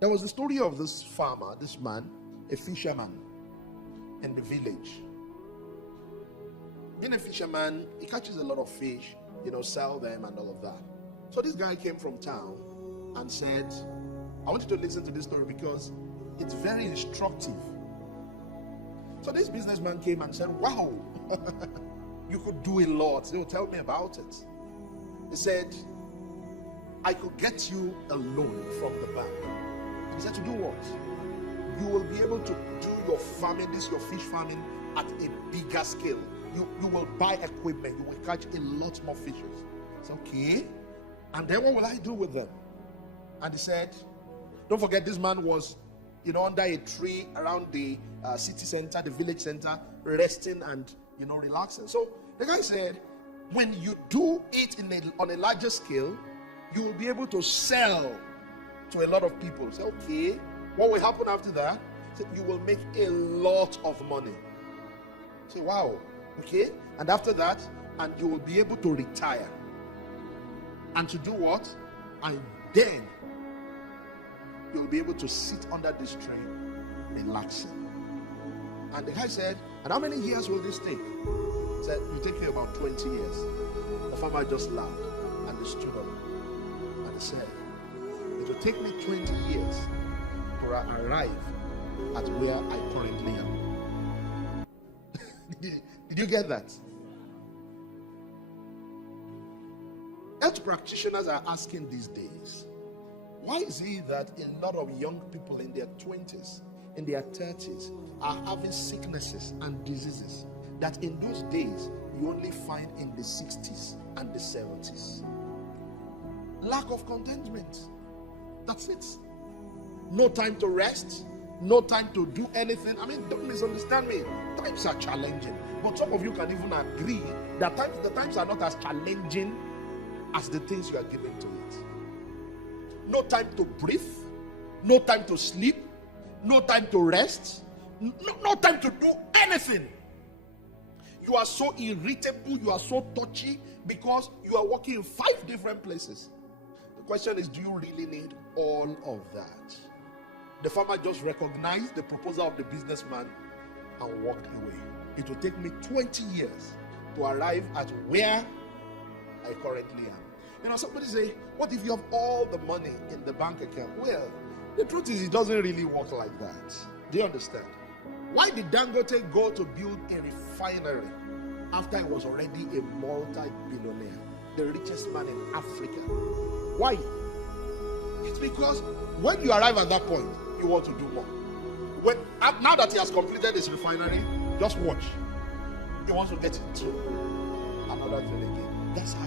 There was the story of this farmer, this man, a fisherman in the village. Being a fisherman, he catches a lot of fish, sell them and all of that. So this guy came from town and said, I want you to listen to this story because it's very instructive. So this businessman came and said, wow, you could do a lot. Tell me about it. He said, I could get you a loan from the bank. He said, to do what? You will be able to do your farming, your fish farming, at a bigger scale. You will buy equipment. You will catch a lot more fishes. I said, okay. And then what will I do with them? And he said, don't forget, this man was, under a tree around the city center, the village center, resting and, relaxing. So the guy said, when you do it on a larger scale, you will be able to sell to a lot of people. Say, okay, what will happen after that? Say, you will make a lot of money. Say, wow, okay. And after that, and you will be able to retire. And to do what? And then you'll be able to sit under this tree, relaxing. And the guy said, and how many years will this take? He said, it will take you about 20 years. The farmer just laughed and he stood up. And he said, it will take me 20 years to arrive at where I currently am. Did you get that? Health practitioners are asking these days, why is it that a lot of young people in their 20s, in their 30s, are having sicknesses and diseases that in those days you only find in the 60s and the 70s? Lack of contentment. That's it. No time to rest, no time to do anything. I mean, don't misunderstand me. Times are challenging, but some of you can even agree that the times are not as challenging as the things you are giving to it. No time to breathe, no time to sleep, no time to rest, no time to do anything. You are so irritable, you are so touchy because you are working in 5 different places. The question is, do you really need all of that? The farmer just recognized the proposal of the businessman and walked away. It will take me 20 years to arrive at where I currently am. Somebody say, what if you have all the money in the bank account? Well, the truth is, it doesn't really work like that. Do you understand? Why did Dangote go to build a refinery after he was already a multi-billionaire, the richest man in Africa? Why? It's because when you arrive at that point, you want to do more. Now that he has completed his refinery, just watch. He wants to get into another thing again. That's how